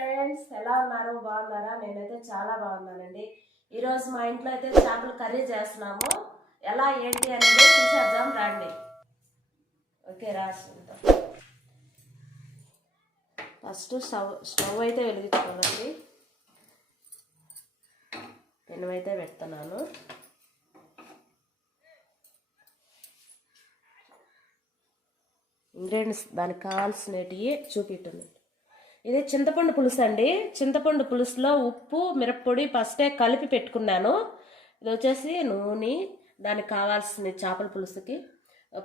Friends ఎలా ఉన్నారు? బాగున్నారా? నేనైతే చాలా బాగున్నానండి. ఈరోజు మా ఇంట్లో అయితే చేపల కర్రీ చేస్తున్నాము. ఎలా ఏంటి అనేది చూసేద్దాం రండి. ఓకే రాసుకుంటాం ఫస్ట్ స్టవ్ స్టవ్ అయితే వెలిగించుకోవాలండి. పెనం అయితే పెడుతున్నాను. ఇంగ్రీడియంట్స్ దానికి కావాల్సినవి చూపిస్తుంది ఇది చింతపండు పులుసు అండి. చింతపండు పులుసులో ఉప్పు మిరప్పొడి ఫస్టే కలిపి పెట్టుకున్నాను. ఇది వచ్చేసి నూనె దానికి కావాల్సిన చేపల పులుసుకి.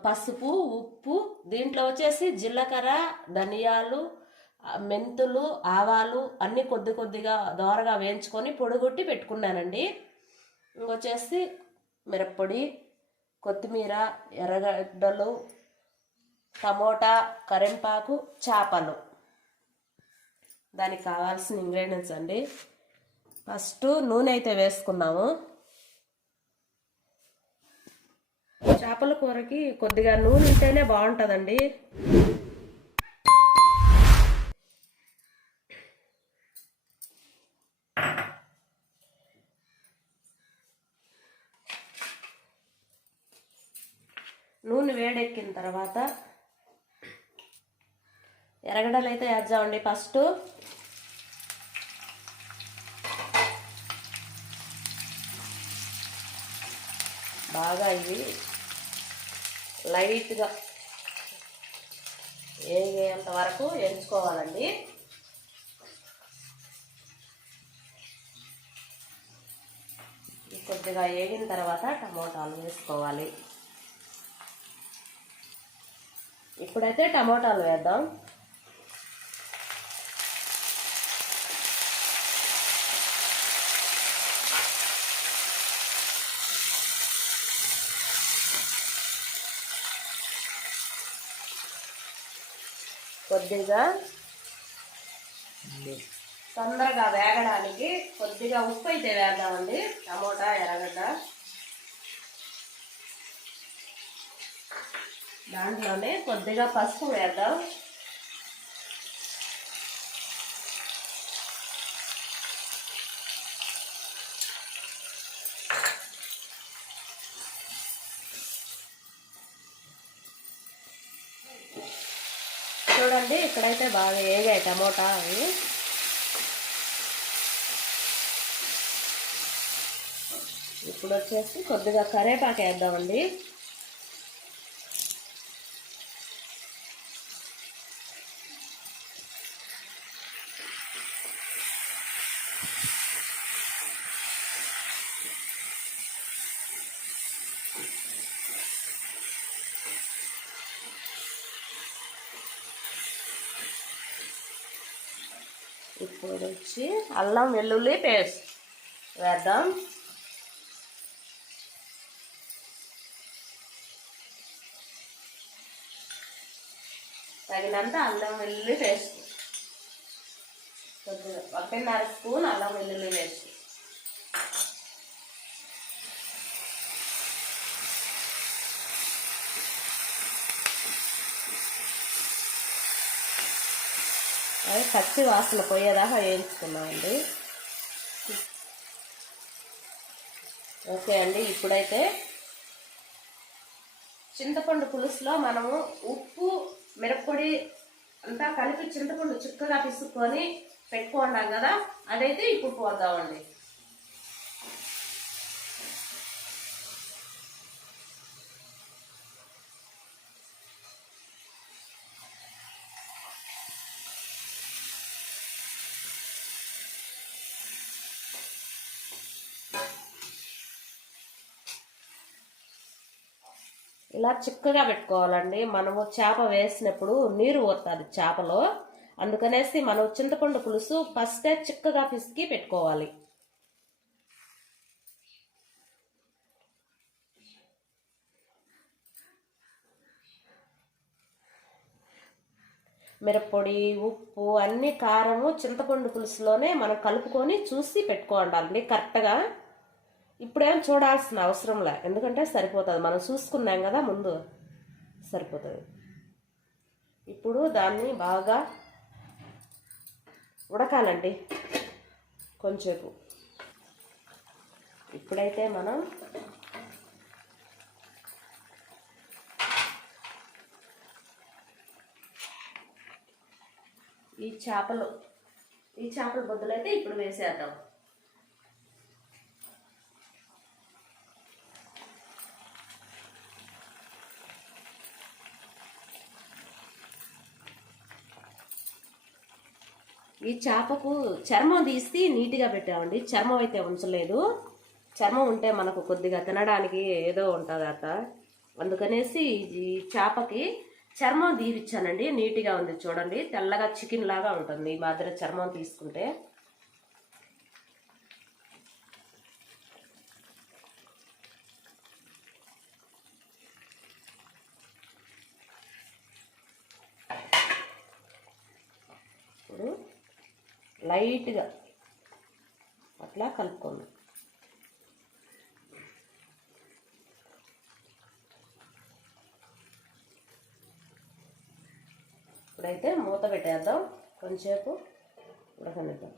పసుపు ఉప్పు దీంట్లో వచ్చేసి జీలకర్ర ధనియాలు మెంతులు ఆవాలు అన్నీ కొద్ది కొద్దిగా దోరగా వేయించుకొని పొడిగొట్టి పెట్టుకున్నానండి. ఇంకొచ్చేసి మిరప్పొడి కొత్తిమీర ఎర్రగడ్డలు టమోటా కరింపాకు చేపలు. దానికి కావాల్సిన ఇంగ్రీడియంట్స్ అండి. ఫస్ట్ నూనె అయితే వేసుకున్నాము. చేపల కూరకి కొద్దిగా నూనె ఉంటేనే బాగుంటుందండి. నూనె వేడెక్కిన తర్వాత ఎరగడలు అయితే వేద్దామండి. ఫస్ట్ బాగా ఇవి లైట్గా వేగేంత వరకు ఎంచుకోవాలండి. కొద్దిగా వేగిన తర్వాత టమోటాలు వేసుకోవాలి. ఇప్పుడైతే టమోటాలు వేద్దాం. కొద్దిగా తొందరగా వేగడానికి కొద్దిగా ఉప్పు అయితే వేద్దామండి. టమోటా ఎర్రగడ్డ. దాంట్లోనే కొద్దిగా పసుపు వేద్దాం. చూడండి ఇక్కడైతే బాగా వేగాయి టమోటా అవి. ఇప్పుడు వచ్చేసి కొద్దిగా కరేపాకు వేద్దామండి. ఇప్పుడు వచ్చి అల్లం వెల్లుల్లి పేస్ట్ వేద్దాం. తగినంత అల్లం వెల్లుల్లి పేస్ట్. కొద్దిగా ఒకటిన్నర స్పూన్ అల్లం వెల్లుల్లి పేస్ట్. అవి పచ్చి వాసన పోయేదాకా వేయించుకున్నామండి. ఓకే అండి ఇప్పుడైతే చింతపండు పులుసులో మనము ఉప్పు మిరప్పొడి అంతా కలిపి చింతపండు చిక్కగా పిసుకొని పెట్టుకున్నాం కదా అదైతే ఇప్పుడు పోద్దామండి. ఇలా చిక్కగా పెట్టుకోవాలండి. మనము చేప వేసినప్పుడు నీరు పోతుంది చేపలో. అందుకనేసి మనం చింతపండు పులుసు ఫస్టే చిక్కగా పిసికి పెట్టుకోవాలి. మిరప్పొడి ఉప్పు అన్ని కారము చింతపండు పులుసులోనే మనం కలుపుకొని చూసి పెట్టుకోండి కరెక్ట్గా ఇప్పుడేం చూడాల్సిన అవసరం లే. ఎందుకంటే సరిపోతుంది. మనం చూసుకున్నాం కదా ముందు. సరిపోతుంది. ఇప్పుడు దాన్ని బాగా ఉడకాలండి. కొంచెంసేపు. ఇప్పుడైతే మనం ఈ చేపలు ఈ చేపల బొద్దులైతే ఇప్పుడు వేసేద్దాం. ఈ చేపకు చర్మం తీసి నీట్గా పెట్టామండి. చర్మం అయితే ఉంచలేదు. చర్మం ఉంటే మనకు కొద్దిగా తినడానికి ఏదో ఉంటుంది అట అందుకనేసి ఈ చేపకి చర్మం తీపిచ్చానండి. నీట్గా ఉంది చూడండి. తెల్లగా చికెన్ లాగా ఉంటుంది. ఈ మాదిరి చర్మం తీసుకుంటే ఇప్పుడు లైట్గా అట్లా కలుపుకోండి. ఇప్పుడైతే మూత పెట్టేద్దాం. కొంచెంసేపు ఉడకనిద్దాం.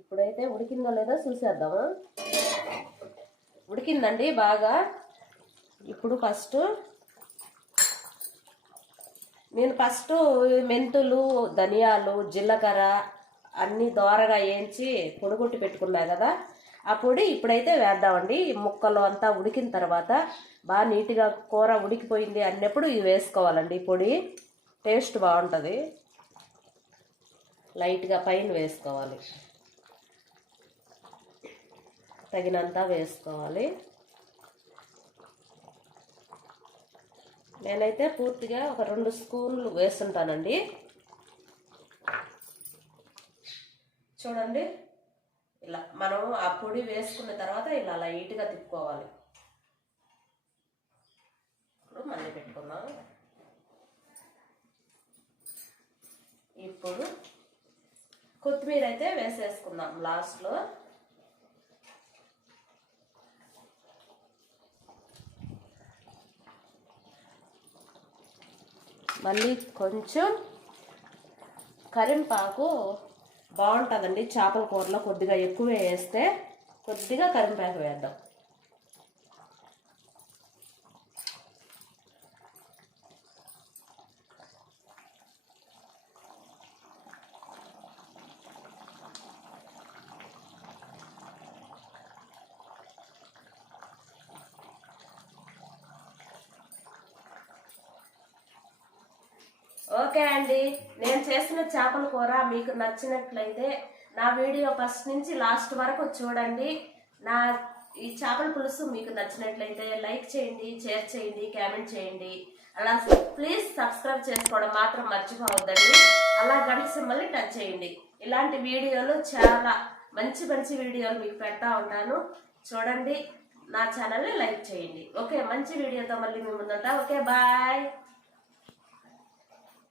ఇప్పుడైతే ఉడికిందో లేదో చూసేద్దామా? ఉడికిందండి బాగా. ఇప్పుడు ఫస్ట్ నేను ఫస్ట్ మెంతులు ధనియాలు జీలకర్ర అన్నీ దోరగా వేయించి పొడిగుట్టి పెట్టుకున్నాయి కదా ఆ పొడి ఇప్పుడైతే వేద్దామండి. ఈ ముక్కలు అంతా ఉడికిన తర్వాత బాగా నీట్గా కూర ఉడికిపోయింది అన్నప్పుడు ఇవి వేసుకోవాలండి. ఈ పొడి టేస్ట్ బాగుంటుంది. లైట్గా పైన వేసుకోవాలి. తగినంత వేసుకోవాలి. నేనైతే పూర్తిగా ఒక రెండు స్పూన్లు వేస్తుంటానండి. చూడండి. ఇలా మనం ఆ పొడి వేసుకున్న తర్వాత ఇలా లైట్గా తిప్పుకోవాలి. ఇప్పుడు మళ్ళీ పెట్టుకుందాం. ఇప్పుడు కొత్తిమీర అయితే వేసేసుకుందాం లాస్ట్లో. మళ్ళీ కొంచెం కరింపాకు బాగుంటుందండి చేపల కూరలో కొద్దిగా ఎక్కువ వేస్తే కొద్దిగా కరింపాకు వేద్దాం. ఓకే అండి. నేను చేసిన చేపల కూర మీకు నచ్చినట్లయితే నా వీడియో ఫస్ట్ నుంచి లాస్ట్ వరకు చూడండి. నా ఈ చేపల పులుసు మీకు నచ్చినట్లయితే లైక్ చేయండి షేర్ చేయండి కామెంట్ చేయండి. అలా ప్లీజ్ సబ్స్క్రైబ్ చేసుకోవడం మాత్రం మర్చిపోవద్దండి. అలా గంట సింబల్ని టచ్ చేయండి. ఇలాంటి వీడియోలు చాలా మంచి మంచి వీడియోలు మీకు పెడతా ఉంటాను చూడండి నా ఛానల్ని లైక్ చేయండి. ఓకే మంచి వీడియోతో మళ్ళీ మీ ముందుంటా. Okay bye.